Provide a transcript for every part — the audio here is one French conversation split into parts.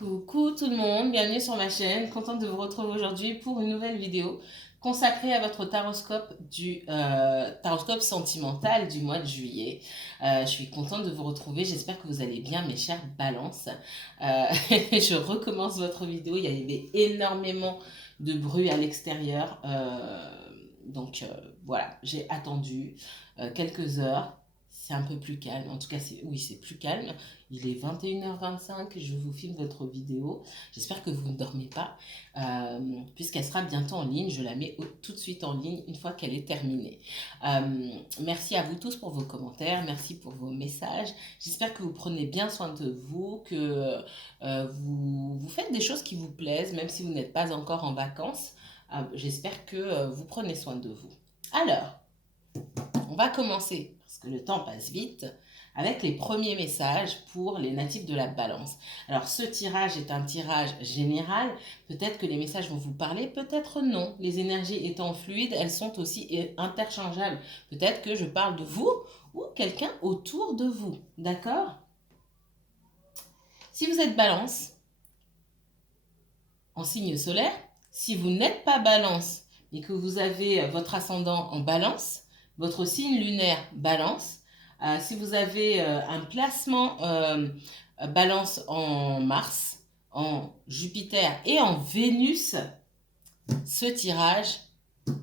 Coucou tout le monde, bienvenue sur ma chaîne, contente de vous retrouver aujourd'hui pour une nouvelle vidéo consacrée à votre taroscope taroscope sentimental du mois de juillet. Je suis contente de vous retrouver, j'espère que vous allez bien mes chères balances. Je recommence votre vidéo, il y avait énormément de bruit à l'extérieur, voilà, j'ai attendu quelques heures. C'est un peu plus calme, en tout cas oui c'est plus calme. Il est 21h25, je vous filme votre vidéo. J'espère que vous ne dormez pas, puisqu'elle sera bientôt en ligne. Je la mets tout de suite en ligne une fois qu'elle est terminée. Merci à vous tous pour vos commentaires, merci pour vos messages. J'espère que vous prenez bien soin de vous, que vous faites des choses qui vous plaisent, même si vous n'êtes pas encore en vacances. J'espère que vous prenez soin de vous. Alors, on va commencer, parce que le temps passe vite, avec les premiers messages pour les natifs de la balance. Alors ce tirage est un tirage général, peut-être que les messages vont vous parler, peut-être non. Les énergies étant fluides, elles sont aussi interchangeables. Peut-être que je parle de vous ou quelqu'un autour de vous, d'accord? Si vous êtes balance, en signe solaire, si vous n'êtes pas balance, et que vous avez votre ascendant en balance, votre signe lunaire balance, si vous avez un placement balance en Mars, en Jupiter et en Vénus, ce tirage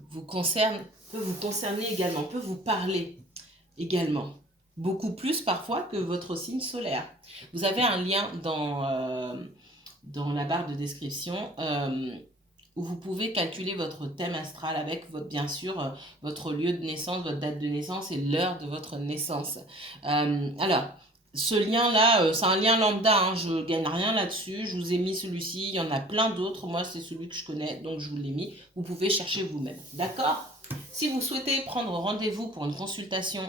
vous concerne, peut vous concerner également, peut vous parler également. Beaucoup plus parfois que votre signe solaire. Vous avez un lien dans la barre de description où vous pouvez calculer votre thème astral avec bien sûr votre lieu de naissance, votre date de naissance et l'heure de votre naissance. Alors, ce lien-là, c'est un lien lambda, hein, je ne gagne rien là-dessus. Je vous ai mis celui-ci, il y en a plein d'autres. Moi, c'est celui que je connais, donc je vous l'ai mis. Vous pouvez chercher vous-même, d'accord? Si vous souhaitez prendre rendez-vous pour une consultation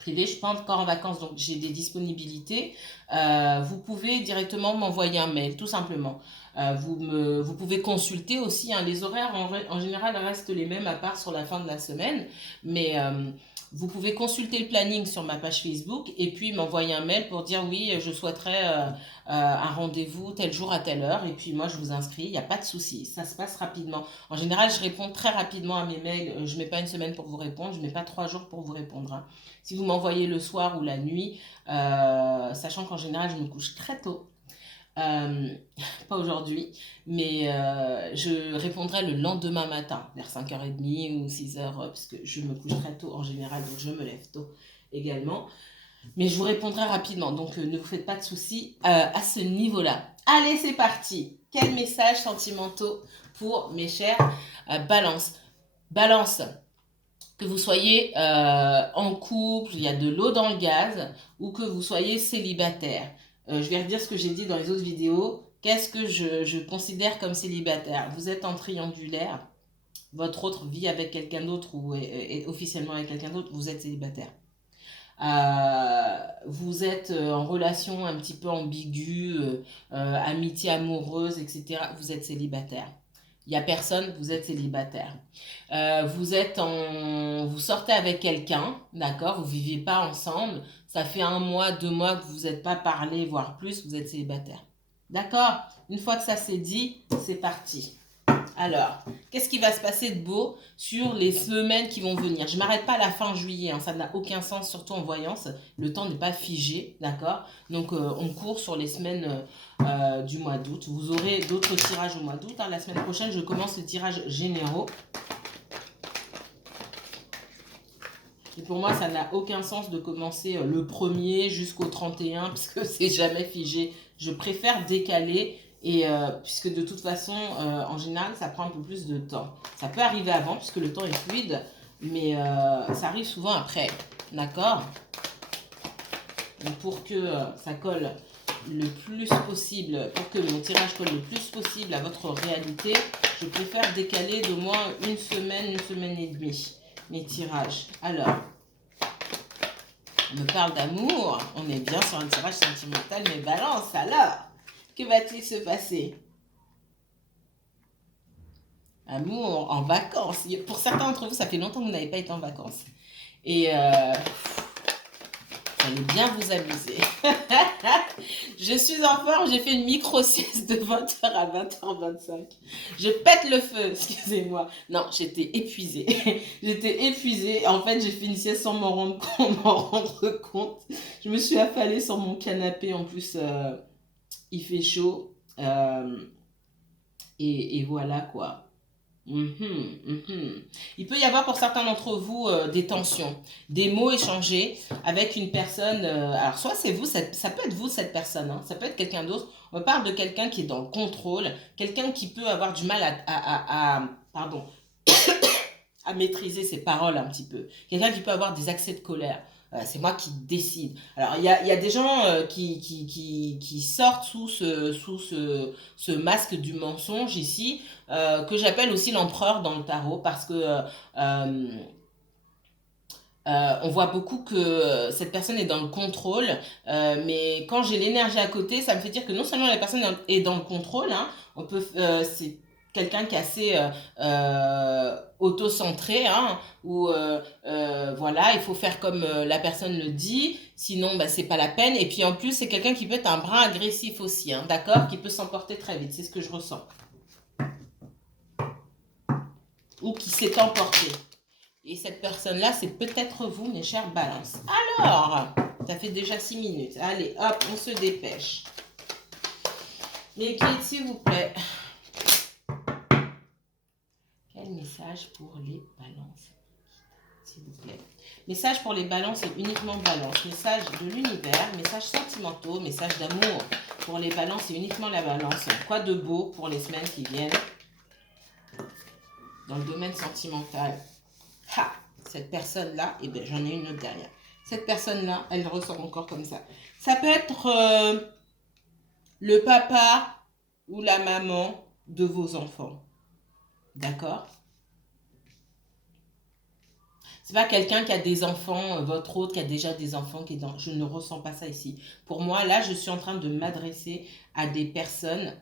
privée, je ne suis pas encore en vacances, donc j'ai des disponibilités. Vous pouvez directement m'envoyer un mail, tout simplement. Vous pouvez consulter aussi, hein, les horaires en général restent les mêmes à part sur la fin de la semaine, mais vous pouvez consulter le planning sur ma page Facebook et puis m'envoyer un mail pour dire oui, je souhaiterais un rendez-vous tel jour à telle heure et puis moi je vous inscris, il n'y a pas de souci, ça se passe rapidement. En général, je réponds très rapidement à mes mails, je ne mets pas une semaine pour vous répondre, je ne mets pas 3 jours pour vous répondre, hein. Si vous m'envoyez le soir ou la nuit, sachant qu'en général je me couche très tôt, euh, pas aujourd'hui, mais je répondrai le lendemain matin, vers 5h30 ou 6h, parce que je me couche très tôt en général, donc je me lève tôt également. Mais je vous répondrai rapidement, donc ne vous faites pas de soucis à ce niveau-là. Allez, c'est parti. Quels messages sentimentaux pour mes chers Balance. Balance, que vous soyez en couple, il y a de l'eau dans le gaz, ou que vous soyez célibataire. Je vais redire ce que j'ai dit dans les autres vidéos. Qu'est-ce que je considère comme célibataire? Vous êtes en triangulaire, votre autre vit avec quelqu'un d'autre ou est officiellement avec quelqu'un d'autre, vous êtes célibataire. Vous êtes en relation un petit peu ambiguë, amitié amoureuse, etc. Vous êtes célibataire. Il n'y a personne, vous êtes célibataire. Vous sortez avec quelqu'un, d'accord, vous ne vivez pas ensemble, ça fait 1 mois, 2 mois que vous n'êtes pas parlé, voire plus, vous êtes célibataire. D'accord? Une fois que ça c'est dit, c'est parti. Alors, qu'est-ce qui va se passer de beau sur les semaines qui vont venir? Je ne m'arrête pas à la fin juillet, hein, ça n'a aucun sens, surtout en voyance. Le temps n'est pas figé, d'accord? Donc, on court sur les semaines du mois d'août. Vous aurez d'autres tirages au mois d'août, hein. La semaine prochaine, je commence les tirages généraux. Et pour moi, ça n'a aucun sens de commencer le 1er jusqu'au 31, puisque c'est jamais figé. Je préfère décaler. Et puisque de toute façon, en général, ça prend un peu plus de temps. Ça peut arriver avant, puisque le temps est fluide, mais ça arrive souvent après. D'accord? Donc pour que ça colle le plus possible, pour que mon tirage colle le plus possible à votre réalité, je préfère décaler d'au moins une semaine et demie, mes tirages. Alors, on me parle d'amour, on est bien sur un tirage sentimental, mais balance, alors, que va-t-il se passer? Amour, en vacances. Pour certains d'entre vous, ça fait longtemps que vous n'avez pas été en vacances. Et ça allez bien vous amuser. Je suis en forme, j'ai fait une micro-sieste de 20h à 20h25. Je pète le feu, excusez-moi. Non, j'étais épuisée. J'étais épuisée. En fait, j'ai fait une sieste sans m'en rendre compte. Je me suis affalée sur mon canapé. En plus, il fait chaud. Et voilà quoi. Il peut y avoir pour certains d'entre vous des tensions, des mots échangés avec une personne. Alors, soit c'est vous, ça peut être vous, cette personne, hein, ça peut être quelqu'un d'autre. On parle de quelqu'un qui est dans le contrôle, quelqu'un qui peut avoir du mal pardon, à maîtriser ses paroles un petit peu, quelqu'un qui peut avoir des accès de colère. C'est moi qui décide. Alors, il y a des gens qui sortent sous ce masque du mensonge ici, que j'appelle aussi l'empereur dans le tarot, parce que on voit beaucoup que cette personne est dans le contrôle, mais quand j'ai l'énergie à côté, ça me fait dire que non seulement la personne est dans le contrôle, hein, c'est quelqu'un qui est assez auto-centré, hein, où voilà, il faut faire comme la personne le dit, sinon bah, c'est pas la peine. Et puis en plus, c'est quelqu'un qui peut être un brin agressif aussi, hein, d'accord, qui peut s'emporter très vite, c'est ce que je ressens. Ou qui s'est emporté. Et cette personne-là, c'est peut-être vous, mes chers balances. Alors, ça fait déjà 6 minutes. Allez, hop, on se dépêche. Les guides, s'il vous plaît. Quel message pour les balances, s'il vous plaît? Message pour les balances et uniquement balance. Message de l'univers, message sentimentaux, message d'amour pour les balances et uniquement la balance. Quoi de beau pour les semaines qui viennent dans le domaine sentimental? Ha! Cette personne-là, et bien j'en ai une autre derrière. Cette personne-là, elle ressort encore comme ça. Ça peut être le papa ou la maman de vos enfants. D'accord? C'est pas quelqu'un qui a des enfants, votre autre qui a déjà des enfants qui est dans. Je ne ressens pas ça ici. Pour moi, là, je suis en train de m'adresser à des personnes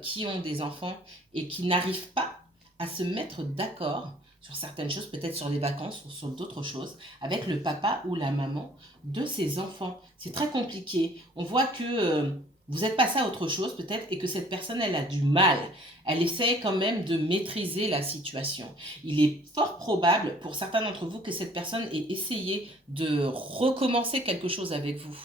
qui ont des enfants et qui n'arrivent pas à se mettre d'accord sur certaines choses, peut-être sur les vacances ou sur d'autres choses, avec le papa ou la maman de ses enfants. C'est très compliqué. On voit que vous êtes passé à autre chose peut-être et que cette personne, elle a du mal. Elle essaie quand même de maîtriser la situation. Il est fort probable pour certains d'entre vous que cette personne ait essayé de recommencer quelque chose avec vous,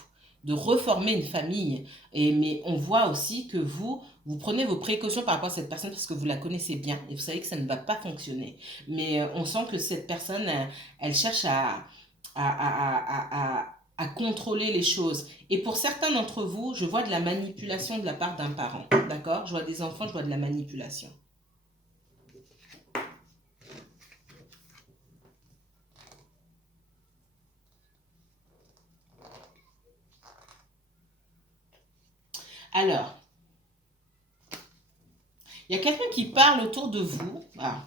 de reformer une famille. Mais on voit aussi que vous prenez vos précautions par rapport à cette personne parce que vous la connaissez bien et vous savez que ça ne va pas fonctionner. Mais on sent que cette personne, elle cherche à contrôler les choses. Et pour certains d'entre vous, je vois de la manipulation de la part d'un parent. D'accord? Je vois des enfants, je vois de la manipulation. Alors, il y a quelqu'un qui parle autour de vous. Ah.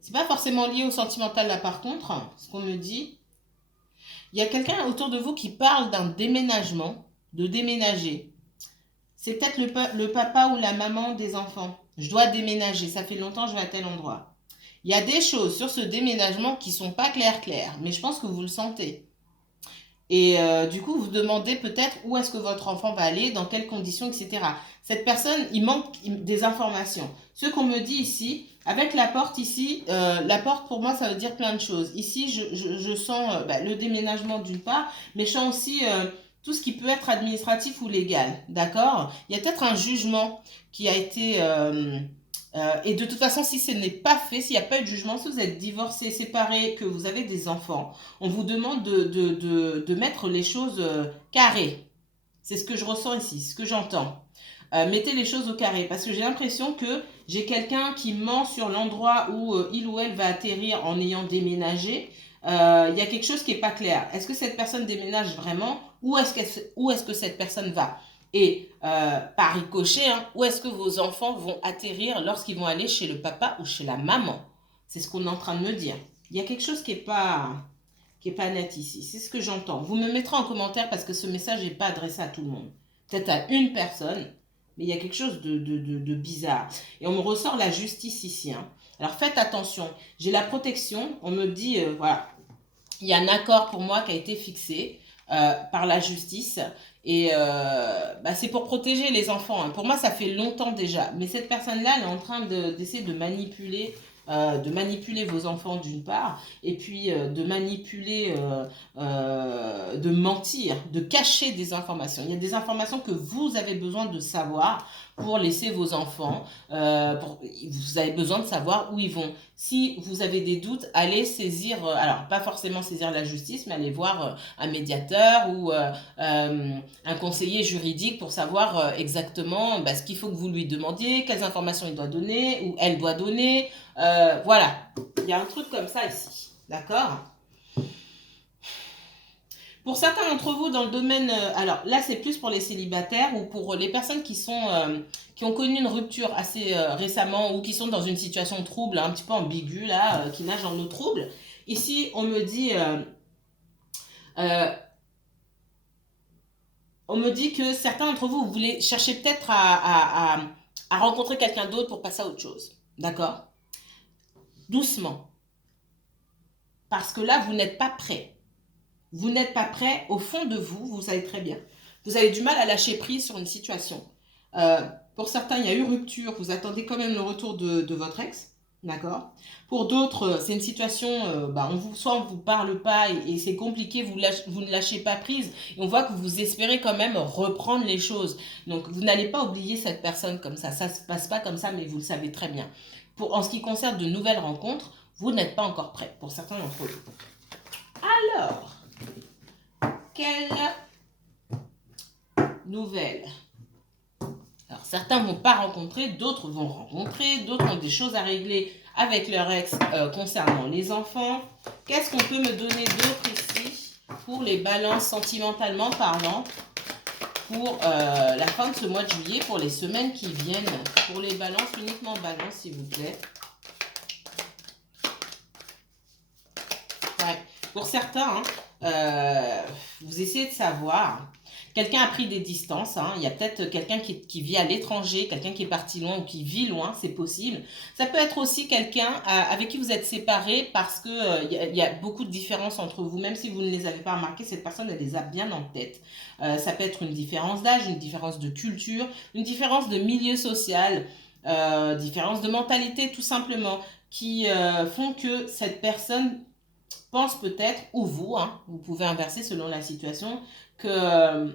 C'est pas forcément lié au sentimental là par contre, ce qu'on me dit. Il y a quelqu'un autour de vous qui parle d'un déménagement, de déménager. C'est peut-être le papa ou la maman des enfants. Je dois déménager, ça fait longtemps que je vais à tel endroit. Il y a des choses sur ce déménagement qui sont pas claires, mais je pense que vous le sentez. Et du coup, vous demandez peut-être où est-ce que votre enfant va aller, dans quelles conditions, etc. Cette personne, il manque des informations. Ce qu'on me dit ici, avec la porte ici, la porte pour moi, ça veut dire plein de choses. Ici, je sens le déménagement d'une part, mais je sens aussi tout ce qui peut être administratif ou légal. D'accord? Il y a peut-être un jugement qui a été... et de toute façon, si ce n'est pas fait, s'il n'y a pas eu de jugement, si vous êtes divorcé, séparé, que vous avez des enfants, on vous demande de mettre les choses carrées. C'est ce que je ressens ici, ce que j'entends. Mettez les choses au carré, parce que j'ai l'impression que j'ai quelqu'un qui ment sur l'endroit où il ou elle va atterrir en ayant déménagé. Il y a quelque chose qui n'est pas clair. Est-ce que cette personne déménage vraiment? Où est-ce que cette personne va? Et par ricochet, hein, où est-ce que vos enfants vont atterrir lorsqu'ils vont aller chez le papa ou chez la maman? C'est ce qu'on est en train de me dire. Il y a quelque chose qui n'est pas net ici. C'est ce que j'entends. Vous me mettrez en commentaire parce que ce message n'est pas adressé à tout le monde. Peut-être à une personne, mais il y a quelque chose de bizarre. Et on me ressort la justice ici. Hein. Alors faites attention. J'ai la protection. On me dit, voilà, il y a un accord pour moi qui a été fixé par la justice. Et c'est pour protéger les enfants, hein. Pour moi, ça fait longtemps déjà. Mais cette personne-là, elle est en train d'essayer de manipuler vos enfants d'une part, et puis de mentir, de cacher des informations. Il y a des informations que vous avez besoin de savoir pour laisser vos enfants. Vous avez besoin de savoir où ils vont. Si vous avez des doutes, allez saisir, alors pas forcément saisir la justice, mais allez voir un médiateur ou un conseiller juridique pour savoir exactement ce qu'il faut que vous lui demandiez, quelles informations il doit donner ou elle doit donner. Voilà, il y a un truc comme ça ici, d'accord? Pour certains d'entre vous dans le domaine, alors là c'est plus pour les célibataires ou pour les personnes qui ont connu une rupture assez récemment ou qui sont dans une situation trouble, un petit peu ambiguë là, qui nagent dans l'eau trouble. Ici euh, on me dit que certains d'entre vous, vous voulez chercher peut-être à rencontrer quelqu'un d'autre pour passer à autre chose, d'accord? Doucement, parce que là vous n'êtes pas prêt. Vous n'êtes pas prêt au fond de vous, vous savez très bien. Vous avez du mal à lâcher prise sur une situation. Euh, pour certains, il y a eu rupture, vous attendez quand même le retour de votre ex, d'accord? Pour d'autres, c'est une situation, soit on ne vous parle pas et c'est compliqué, vous ne lâchez pas prise. Et on voit que vous espérez quand même reprendre les choses. Donc, vous n'allez pas oublier cette personne comme ça ne se passe pas comme ça, mais vous le savez très bien. En ce qui concerne de nouvelles rencontres, vous n'êtes pas encore prêt, pour certains d'entre vous. Alors, quelle nouvelle? Alors, certains ne vont pas rencontrer, d'autres vont rencontrer, d'autres ont des choses à régler avec leur ex concernant les enfants. Qu'est-ce qu'on peut me donner d'autre ici pour les balances sentimentalement parlant pour la fin de ce mois de juillet, pour les semaines qui viennent, pour les balances, uniquement balances s'il vous plaît. Ouais. Pour certains, vous essayez de savoir. Quelqu'un a pris des distances, hein. Il y a peut-être quelqu'un qui vit à l'étranger, quelqu'un qui est parti loin ou qui vit loin, c'est possible. Ça peut être aussi quelqu'un avec qui vous êtes séparés parce que y a beaucoup de différences entre vous. Même si vous ne les avez pas remarquées, cette personne, elle les a bien en tête. Ça peut être une différence d'âge, une différence de culture, une différence de milieu social, différence de mentalité tout simplement, qui font que cette personne pense peut-être, ou vous, hein, vous pouvez inverser selon la situation, que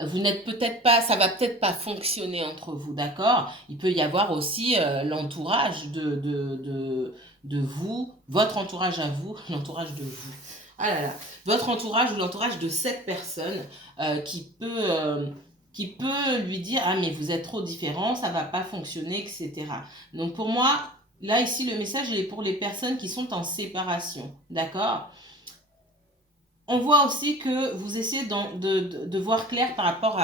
vous n'êtes peut-être pas, ça va peut-être pas fonctionner entre vous, d'accord? Il peut y avoir aussi l'entourage de vous, votre entourage à vous, l'entourage de vous. Ah là là, votre entourage ou l'entourage de cette personne qui peut lui dire, ah mais vous êtes trop différents, ça va pas fonctionner, etc. Donc pour moi, là ici le message est pour les personnes qui sont en séparation, d'accord? On voit aussi que vous essayez de voir clair par rapport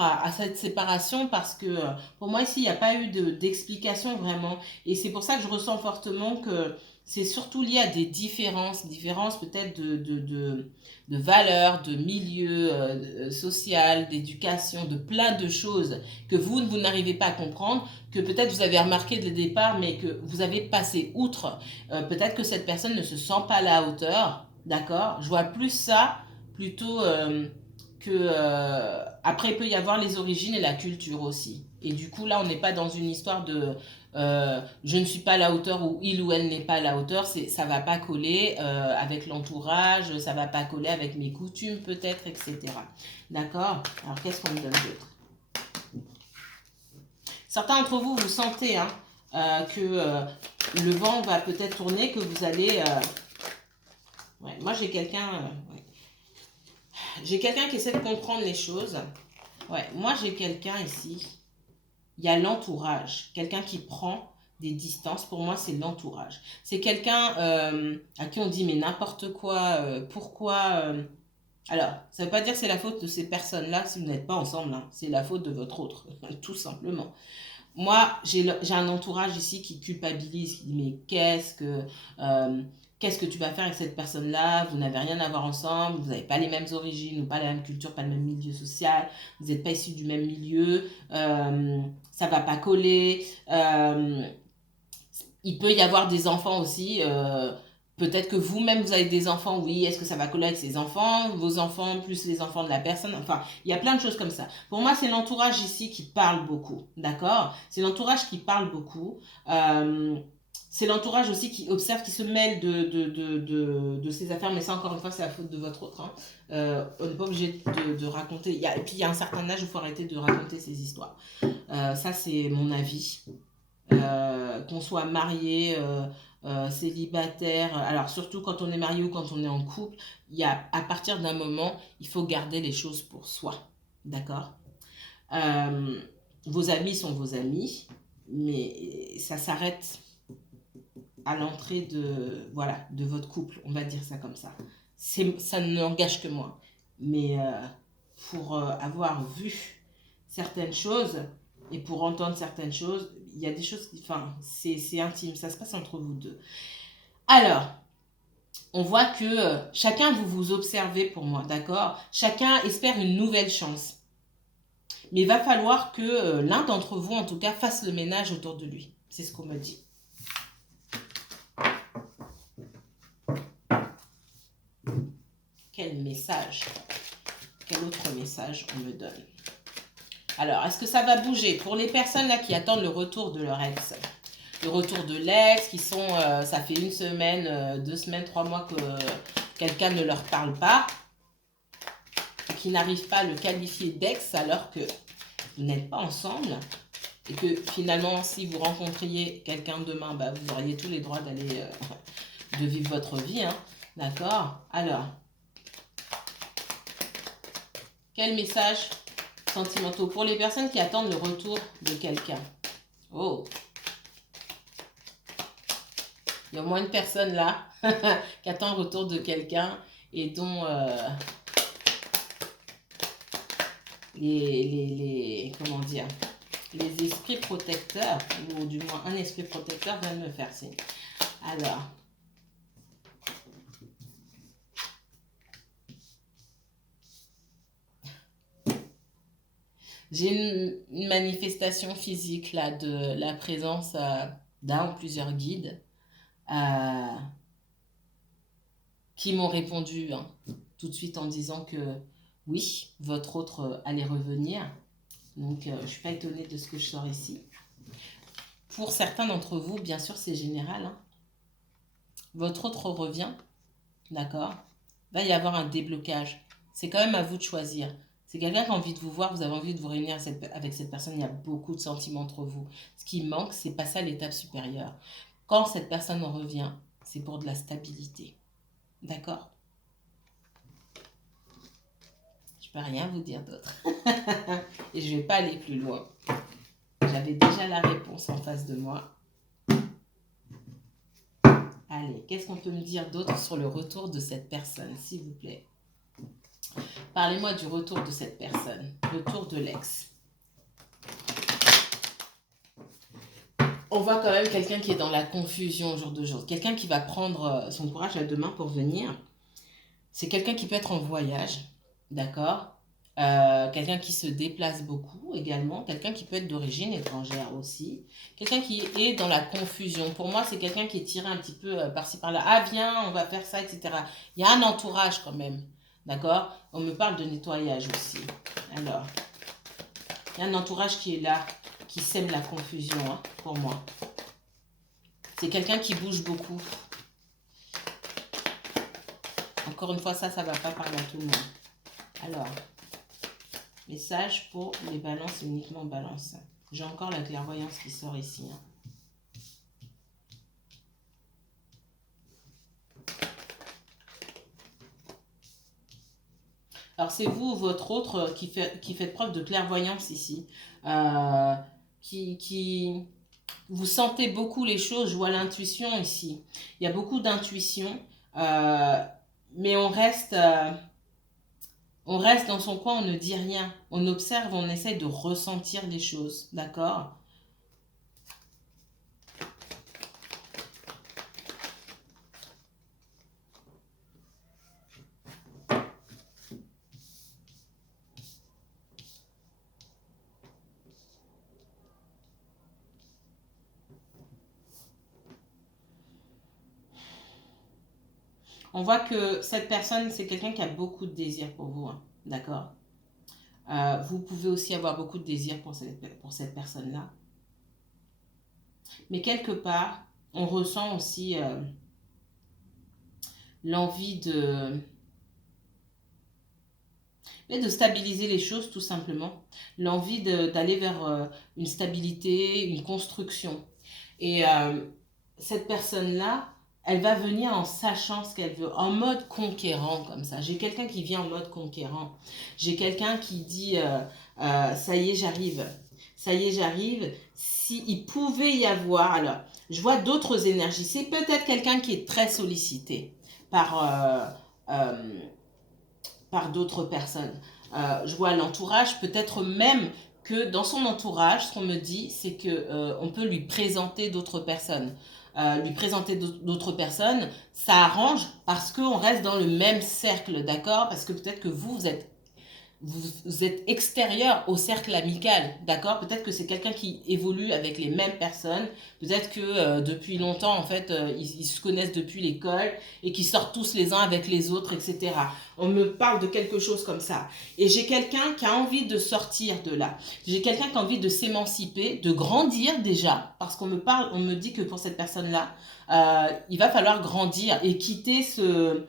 à cette séparation parce que pour moi ici il n'y a pas eu d'explication vraiment et c'est pour ça que je ressens fortement que c'est surtout lié à des différences peut-être de valeurs, de milieu social, d'éducation, de plein de choses que vous n'arrivez pas à comprendre, que peut-être vous avez remarqué dès le départ mais que vous avez passé outre. Peut-être que cette personne ne se sent pas à la hauteur, d'accord? Je vois plus ça plutôt que après il peut y avoir les origines et la culture aussi. Et du coup là on n'est pas dans une histoire de je ne suis pas à la hauteur ou il ou elle n'est pas à la hauteur, ça va pas coller avec l'entourage, ça va pas coller avec mes coutumes peut-être, etc. D'accord? Alors qu'est-ce qu'on me donne d'autre? Certains d'entre vous, vous sentez hein, que le vent va peut-être tourner, que vous allez... Ouais, moi j'ai quelqu'un... ouais. J'ai quelqu'un qui essaie de comprendre les choses. Ouais, moi j'ai quelqu'un ici. Il y a l'entourage. Quelqu'un qui prend des distances. Pour moi, c'est l'entourage. C'est quelqu'un à qui on dit mais n'importe quoi. Pourquoi Alors, ça ne veut pas dire que c'est la faute de ces personnes-là si vous n'êtes pas ensemble. Hein. C'est la faute de votre autre, tout simplement. Moi, j'ai un entourage ici qui culpabilise, qui dit mais qu'est-ce que tu vas faire avec cette personne-là? Vous n'avez rien à voir ensemble, vous n'avez pas les mêmes origines, ou pas la même culture, pas le même milieu social, vous n'êtes pas issus du même milieu, ça va pas coller. Il peut y avoir des enfants aussi. Peut-être que vous-même, vous avez des enfants, oui. Est-ce que ça va coller avec ses enfants, vos enfants, plus les enfants de la personne? Enfin, il y a plein de choses comme ça. Pour moi, c'est l'entourage ici qui parle beaucoup, d'accord? C'est l'entourage qui parle beaucoup. Euh, c'est l'entourage aussi qui observe, qui se mêle de ses affaires, mais ça, encore une fois, c'est la faute de votre autre. Hein. On n'est pas obligé de raconter. Et puis, il y a un certain âge où il faut arrêter de raconter ces histoires. Ça, c'est mon avis. Qu'on soit marié, célibataire, alors surtout quand on est marié ou quand on est en couple, à partir d'un moment, il faut garder les choses pour soi. D'accord? Euh, Vos amis sont vos amis, mais ça s'arrête à l'entrée voilà, de votre couple, on va dire ça comme ça. Ça n'engage que moi. Mais pour avoir vu certaines choses et pour entendre certaines choses, il y a des choses, enfin, c'est intime, ça se passe entre vous deux. Alors, on voit que chacun, vous observez pour moi, d'accord? Chacun espère une nouvelle chance. Mais il va falloir que l'un d'entre vous, en tout cas, fasse le ménage autour de lui. C'est ce qu'on me dit. Quel message? Quel autre message on me donne? Alors, est-ce que ça va bouger pour les personnes là qui attendent le retour de leur ex? Le retour de l'ex, qui sont, ça fait 1 semaine, 2 semaines, 3 mois que quelqu'un ne leur parle pas, qui n'arrive pas à le qualifier d'ex alors que vous n'êtes pas ensemble et que finalement, si vous rencontriez quelqu'un demain, bah, vous auriez tous les droits d'aller, de vivre votre vie, hein, d'accord? Alors, quel message sentimentaux pour les personnes qui attendent le retour de quelqu'un? Oh, il y a au moins une personne là qui attend le retour de quelqu'un et dont comment dire, les esprits protecteurs, ou du moins un esprit protecteur vient de me faire signe. Alors, j'ai une manifestation physique là de la présence d'un ou plusieurs guides qui m'ont répondu hein, tout de suite en disant que oui, votre autre allait revenir. Donc, je ne suis pas étonnée de ce que je sors ici. Pour certains d'entre vous, bien sûr, c'est général. Hein. Votre autre revient, d'accord? Va y avoir un déblocage. C'est quand même à vous de choisir. C'est quelqu'un qui a envie de vous voir, vous avez envie de vous réunir avec cette personne, il y a beaucoup de sentiments entre vous. Ce qui manque, c'est passer à l'étape supérieure. Quand cette personne en revient, c'est pour de la stabilité. D'accord? Je peux rien vous dire d'autre. Et je ne vais pas aller plus loin. J'avais déjà la réponse en face de moi. Allez, qu'est-ce qu'on peut me dire d'autre sur le retour de cette personne, s'il vous plaît? Parlez-moi du retour de cette personne, retour de l'ex. On voit quand même quelqu'un qui est dans la confusion au jour d'aujourd'hui. Quelqu'un qui va prendre son courage à deux mains pour venir. C'est quelqu'un qui peut être en voyage, d'accord? Quelqu'un qui se déplace beaucoup également, quelqu'un qui peut être d'origine étrangère aussi, quelqu'un qui est dans la confusion. Pour moi, c'est quelqu'un qui est tiré un petit peu par-ci par-là. Ah, viens, on va faire ça, etc. Il y a un entourage quand même, d'accord? On me parle de nettoyage aussi. Alors, il y a un entourage qui est là, qui sème la confusion, hein, pour moi. C'est quelqu'un qui bouge beaucoup. Encore une fois, ça ne va pas parler à tout le monde. Alors, message pour les balances, uniquement balance. J'ai encore la clairvoyance qui sort ici. Hein. Alors, c'est vous ou votre autre qui fait preuve de clairvoyance ici. Qui vous sentez beaucoup les choses, je vois l'intuition ici. Il y a beaucoup d'intuition, mais on reste dans son coin, on ne dit rien. On observe, on essaye de ressentir les choses, d'accord? On voit que cette personne, c'est quelqu'un qui a beaucoup de désir pour vous, hein, d'accord? Vous pouvez aussi avoir beaucoup de désir pour cette personne-là. Mais quelque part, on ressent aussi l'envie de stabiliser les choses, tout simplement. L'envie d'aller vers une stabilité, une construction. Et cette personne-là, elle va venir en sachant ce qu'elle veut, en mode conquérant comme ça. J'ai quelqu'un qui vient en mode conquérant. J'ai quelqu'un qui dit ça y est, j'arrive. Ça y est, j'arrive. S'il pouvait y avoir, alors, je vois d'autres énergies. C'est peut-être quelqu'un qui est très sollicité par d'autres personnes. Je vois l'entourage, peut-être même que dans son entourage, ce qu'on me dit, c'est que on peut lui présenter d'autres personnes. Lui présenter d'autres personnes, ça arrange parce qu'on reste dans le même cercle, d'accord? Parce que peut-être que vous êtes extérieur au cercle amical, d'accord? Peut-être que c'est quelqu'un qui évolue avec les mêmes personnes, peut-être que depuis longtemps, en fait, ils se connaissent depuis l'école et qu'ils sortent tous les uns avec les autres, etc. On me parle de quelque chose comme ça. Et j'ai quelqu'un qui a envie de sortir de là. J'ai quelqu'un qui a envie de s'émanciper, de grandir déjà, parce qu'on me parle, on me dit que pour cette personne-là, il va falloir grandir et quitter ce...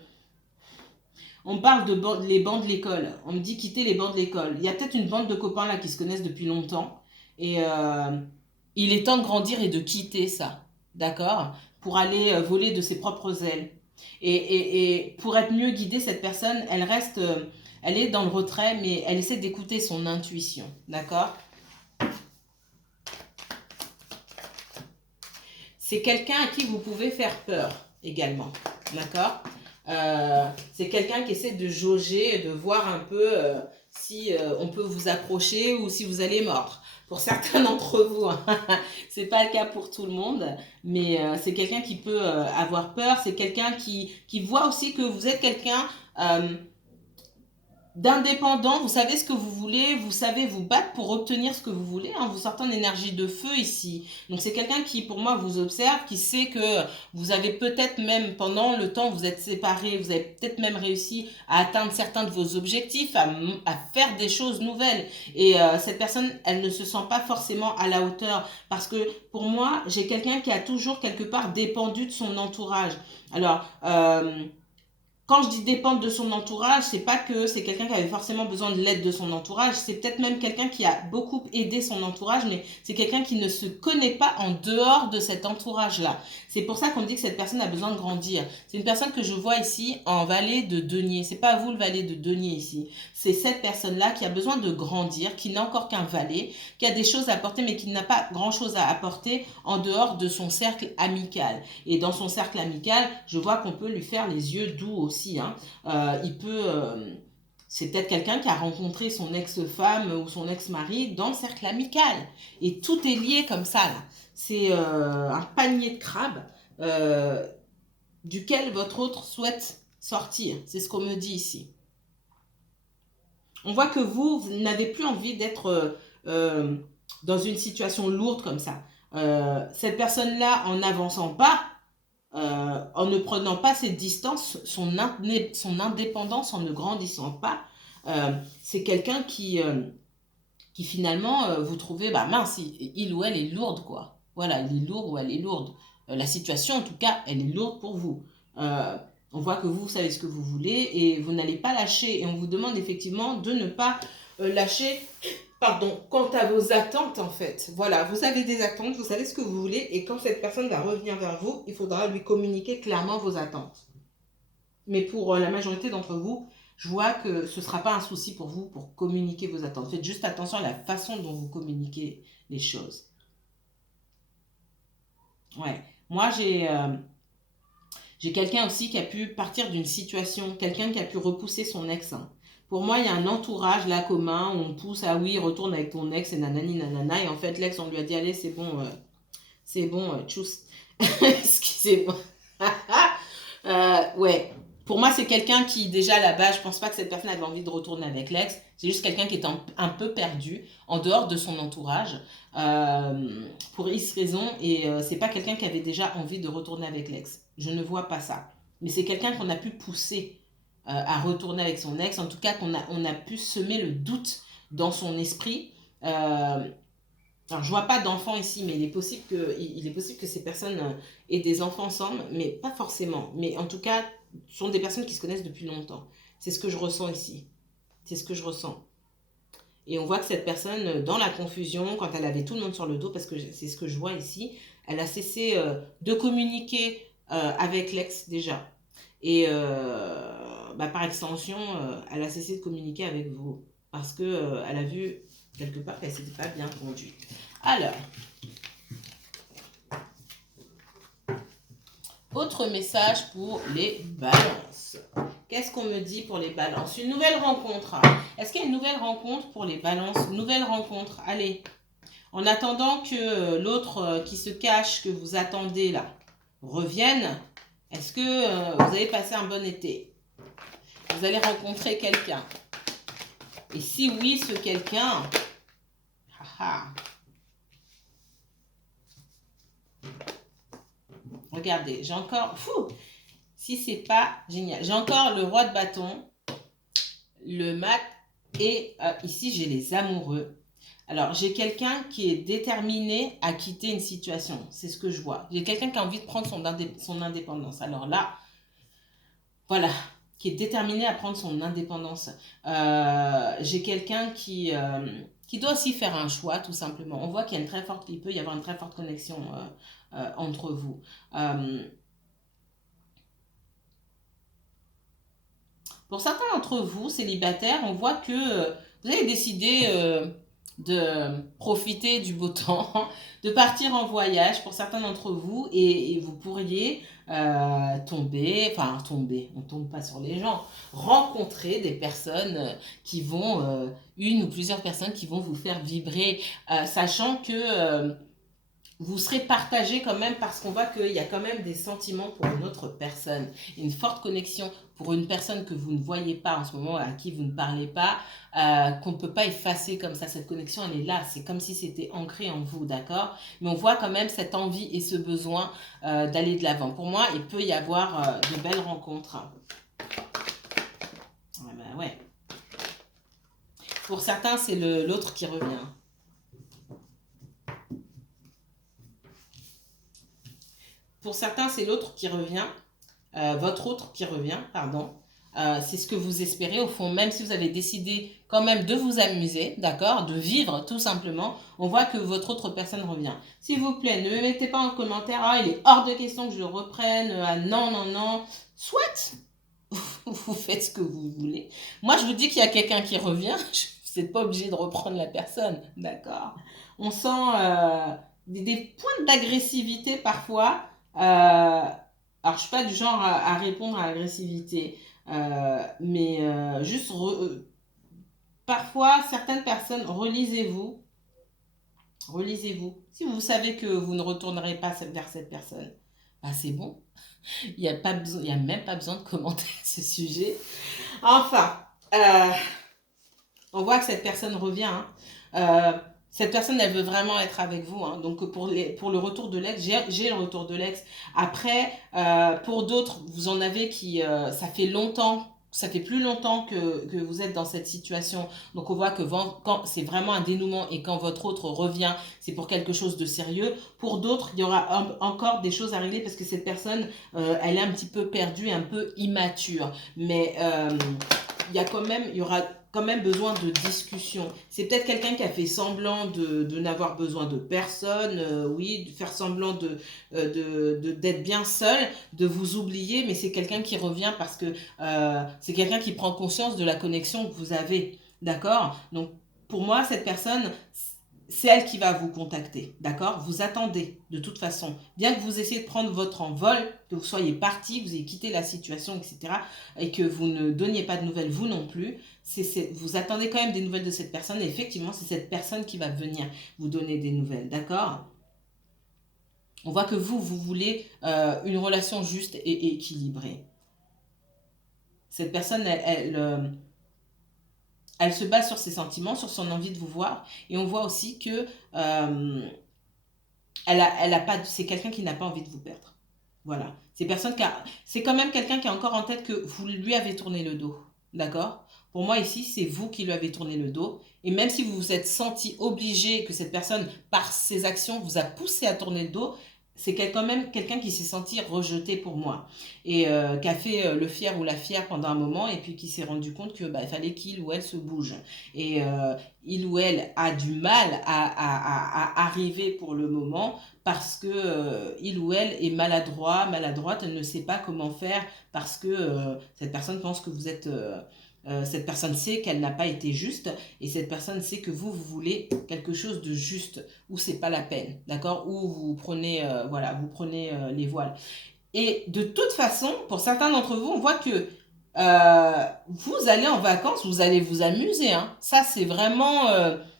On parle de les bancs de l'école. On me dit quitter les bancs de l'école. Il y a peut-être une bande de copains là qui se connaissent depuis longtemps. Et il est temps de grandir et de quitter ça. D'accord? Pour aller voler de ses propres ailes. Et pour être mieux guidée, cette personne, elle reste, elle est dans le retrait, mais elle essaie d'écouter son intuition. D'accord? C'est quelqu'un à qui vous pouvez faire peur également. D'accord? C'est quelqu'un qui essaie de jauger, de voir un peu si on peut vous approcher ou si vous allez mordre. Pour certains d'entre vous, hein. C'est pas le cas pour tout le monde, mais c'est quelqu'un qui peut avoir peur. C'est quelqu'un qui voit aussi que vous êtes quelqu'un d'indépendant, vous savez ce que vous voulez, vous savez vous battre pour obtenir ce que vous voulez, hein, vous sortez en énergie de feu ici. Donc c'est quelqu'un qui, pour moi, vous observe, qui sait que vous avez peut-être même, pendant le temps où vous êtes séparés, vous avez peut-être même réussi à atteindre certains de vos objectifs, à faire des choses nouvelles. Et cette personne, elle ne se sent pas forcément à la hauteur. Parce que pour moi, j'ai quelqu'un qui a toujours quelque part dépendu de son entourage. Alors, quand je dis dépendre de son entourage, c'est pas que c'est quelqu'un qui avait forcément besoin de l'aide de son entourage, c'est peut-être même quelqu'un qui a beaucoup aidé son entourage, mais c'est quelqu'un qui ne se connaît pas en dehors de cet entourage-là. C'est pour ça qu'on dit que cette personne a besoin de grandir. C'est une personne que je vois ici en vallée de denier. C'est pas vous le valet de denier ici. C'est cette personne-là qui a besoin de grandir, qui n'a encore qu'un valet, qui a des choses à apporter, mais qui n'a pas grand-chose à apporter en dehors de son cercle amical. Et dans son cercle amical, je vois qu'on peut lui faire les yeux doux aussi, hein. C'est peut-être quelqu'un qui a rencontré son ex-femme ou son ex-mari dans le cercle amical. Et tout est lié comme ça, là. C'est un panier de crabes duquel votre autre souhaite sortir. C'est ce qu'on me dit ici. On voit que vous n'avez plus envie d'être dans une situation lourde comme ça. Cette personne-là, en n'avançant pas, en ne prenant pas cette distance, son indépendance, en ne grandissant pas, c'est quelqu'un qui finalement, vous trouvez, bah mince, il ou elle est lourde, quoi. Voilà, il est lourd ou elle est lourde. La situation, en tout cas, elle est lourde pour vous. On voit que vous savez ce que vous voulez et vous n'allez pas lâcher. Et on vous demande effectivement de ne pas lâcher, pardon, quant à vos attentes en fait. Voilà, vous avez des attentes, vous savez ce que vous voulez et quand cette personne va revenir vers vous, il faudra lui communiquer clairement vos attentes. Mais pour la majorité d'entre vous, je vois que ce ne sera pas un souci pour vous pour communiquer vos attentes. Faites juste attention à la façon dont vous communiquez les choses. Ouais, moi j'ai quelqu'un aussi qui a pu partir d'une situation, quelqu'un qui a pu repousser son ex, hein. Pour moi, il y a un entourage là commun où on pousse à oui, retourne avec ton ex et nanani nanana. Et en fait, l'ex, on lui a dit allez, c'est bon, tchuss. Excusez-moi. Ouais. Pour moi, c'est quelqu'un qui, déjà, à la base, je pense pas que cette personne avait envie de retourner avec l'ex. C'est juste quelqu'un qui est un peu perdu, en dehors de son entourage, pour X raisons. Et c'est pas quelqu'un qui avait déjà envie de retourner avec l'ex. Je ne vois pas ça. mais c'est quelqu'un qu'on a pu pousser à retourner avec son ex. En tout cas, on a pu semer le doute dans son esprit. Alors, je vois pas d'enfants ici, mais il est possible que ces personnes aient des enfants ensemble, mais pas forcément. Mais en tout cas, ce sont des personnes qui se connaissent depuis longtemps. C'est ce que je ressens ici. C'est ce que je ressens. Et on voit que cette personne, dans la confusion, quand elle avait tout le monde sur le dos, parce que c'est ce que je vois ici, elle a cessé de communiquer avec l'ex déjà. Et par extension, elle a cessé de communiquer avec vous. Parce que elle a vu quelque part qu'elle ne s'était pas bien conduite. Alors, autre message pour les balances. Qu'est-ce qu'on me dit pour les balances? Une nouvelle rencontre. Est-ce qu'il y a une nouvelle rencontre pour les balances? Une nouvelle rencontre. Allez. En attendant que l'autre qui se cache, que vous attendez là, revienne, est-ce que vous avez passé un bon été? Vous allez rencontrer quelqu'un. Et si oui, ce quelqu'un... Regardez, j'ai encore... si c'est pas génial. J'ai encore le roi de bâton, le mat et ici j'ai les amoureux. Alors, j'ai quelqu'un qui est déterminé à quitter une situation. C'est ce que je vois. J'ai quelqu'un qui a envie de prendre son indépendance. Alors là, voilà, qui est déterminé à prendre son indépendance. J'ai quelqu'un qui doit aussi faire un choix, tout simplement. On voit qu'il il peut y avoir une très forte connexion entre vous. Pour certains d'entre vous, célibataires, on voit que vous avez décidé de profiter du beau temps, de partir en voyage pour certains d'entre vous et vous pourriez tomber, on ne tombe pas sur les gens, rencontrer des personnes qui vont, une ou plusieurs personnes qui vont vous faire vibrer, sachant que vous serez partagé quand même parce qu'on voit qu'il y a quand même des sentiments pour une autre personne, une forte connexion pour une personne que vous ne voyez pas en ce moment, à qui vous ne parlez pas, qu'on ne peut pas effacer comme ça. Cette connexion, elle est là, c'est comme si c'était ancré en vous, d'accord? Mais on voit quand même cette envie et ce besoin d'aller de l'avant. Pour moi, il peut y avoir de belles rencontres. Ouais. Pour certains, c'est l'autre qui revient. Pour certains, c'est l'autre qui revient, votre autre qui revient, pardon. C'est ce que vous espérez au fond, même si vous avez décidé quand même de vous amuser, d'accord, de vivre tout simplement, on voit que votre autre personne revient. S'il vous plaît, ne me mettez pas en commentaire, ah, il est hors de question que je le reprenne, ah non, non, non, soit, vous faites ce que vous voulez. Moi, je vous dis qu'il y a quelqu'un qui revient, vous n'êtes pas obligé de reprendre la personne, d'accord. On sent des points d'agressivité parfois. Alors, je ne suis pas du genre à répondre à l'agressivité, mais juste parfois, certaines personnes, relisez-vous. Relisez-vous. Si vous savez que vous ne retournerez pas vers cette personne, bah c'est bon. Il n'y a même pas besoin de commenter ce sujet. Enfin, on voit que cette personne revient. Cette personne, elle veut vraiment être avec vous. Donc, pour le retour de l'ex, j'ai le retour de l'ex. Après, pour d'autres, vous en avez qui, ça fait longtemps, ça fait plus longtemps que vous êtes dans cette situation. Donc, on voit que quand c'est vraiment un dénouement et quand votre autre revient, c'est pour quelque chose de sérieux. Pour d'autres, il y aura encore des choses à régler parce que cette personne, elle est un petit peu perdue, un peu immature. Mais il y aura quand même besoin de discussion. C'est peut-être quelqu'un qui a fait semblant de n'avoir besoin de personne, oui, de faire semblant d'être bien seul, de vous oublier, mais c'est quelqu'un qui revient parce que c'est quelqu'un qui prend conscience de la connexion que vous avez, d'accord? Donc, pour moi, cette personne, c'est elle qui va vous contacter, d'accord? Vous attendez, de toute façon. Bien que vous essayez de prendre votre envol, que vous soyez parti, que vous ayez quitté la situation, etc., et que vous ne donniez pas de nouvelles, vous non plus, vous attendez quand même des nouvelles de cette personne, et effectivement, c'est cette personne qui va venir vous donner des nouvelles, d'accord? On voit que vous voulez une relation juste et équilibrée. Cette personne, elle se base sur ses sentiments, sur son envie de vous voir. Et on voit aussi que c'est quelqu'un qui n'a pas envie de vous perdre. Voilà. C'est quand même quelqu'un qui a encore en tête que vous lui avez tourné le dos. D'accord? Pour moi, ici, c'est vous qui lui avez tourné le dos. Et même si vous vous êtes senti obligé, que cette personne, par ses actions, vous a poussé à tourner le dos, c'est quand même quelqu'un qui s'est senti rejeté pour moi. Et qui a fait le fier ou la fière pendant un moment, et puis qui s'est rendu compte que il fallait qu'il ou elle se bouge. Et il ou elle a du mal à arriver pour le moment parce que il ou elle est maladroit, maladroite, elle ne sait pas comment faire parce que cette personne pense que vous êtes cette personne sait qu'elle n'a pas été juste et cette personne sait que vous voulez quelque chose de juste où c'est pas la peine, d'accord? Où vous prenez voilà, vous prenez les voiles. Et de toute façon, pour certains d'entre vous, on voit que vous allez en vacances, vous allez vous amuser. Hein. Ça, c'est vraiment...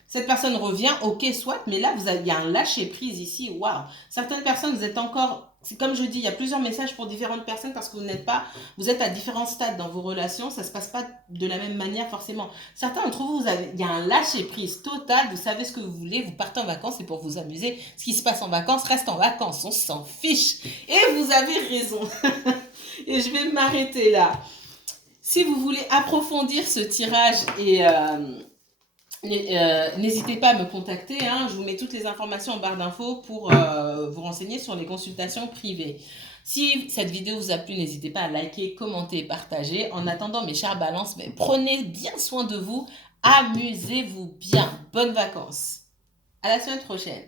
cette personne revient, ok, soit, mais là, il y a un lâcher-prise ici. Waouh! Certaines personnes, vous êtes encore... C'est comme je dis, il y a plusieurs messages pour différentes personnes parce que vous êtes à différents stades dans vos relations, ça se passe pas de la même manière forcément. Certains d'entre vous, il y a un lâcher-prise total, vous savez ce que vous voulez, vous partez en vacances, c'est pour vous amuser. Ce qui se passe en vacances reste en vacances, on s'en fiche. Et vous avez raison. Et je vais m'arrêter là. Si vous voulez approfondir ce tirage n'hésitez pas à me contacter. Hein. Je vous mets toutes les informations en barre d'infos pour vous renseigner sur les consultations privées. Si cette vidéo vous a plu, n'hésitez pas à liker, commenter et partager. En attendant, mes chers balances, prenez bien soin de vous. Amusez-vous bien. Bonnes vacances. À la semaine prochaine.